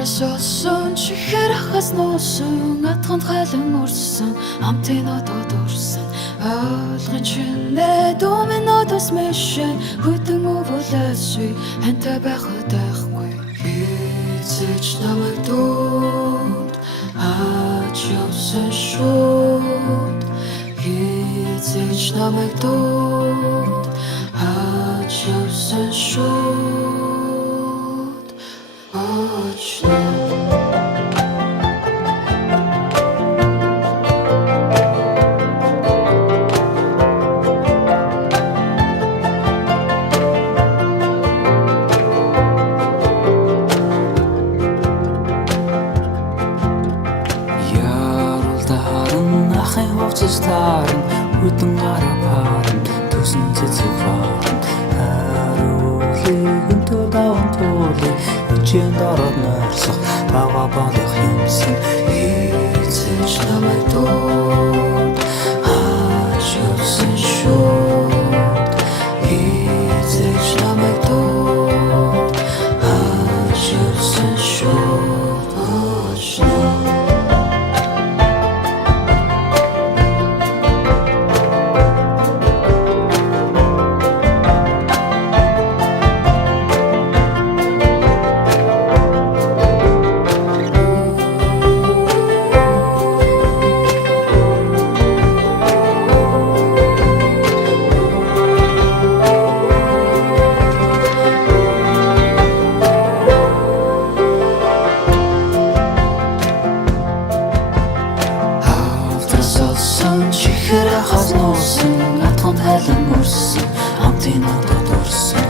Авдраас олсон чихэр хас нуусан атганд хайлан өрсөн амтын одод өрсөн ойлгын чинээ дүүмэн одос мэшэн хүйтэн өвөлөсүй хантай байхад айхгүй эцэж намайг дууд аач явсан шууд эцэж намайг дууд аач явсан шууд аач Таарн хүдэн гараа парн төсөн цэцэг фарн харуулын даван туулын ичэнд ороод нойрсох бага болох юмсан эцэж намайг дууд аач явсан шууд эцэж намайг дууд аач явсан шууд аач чихэр хас нуусан атганд хайлан өрсөн амтын одод өрсөн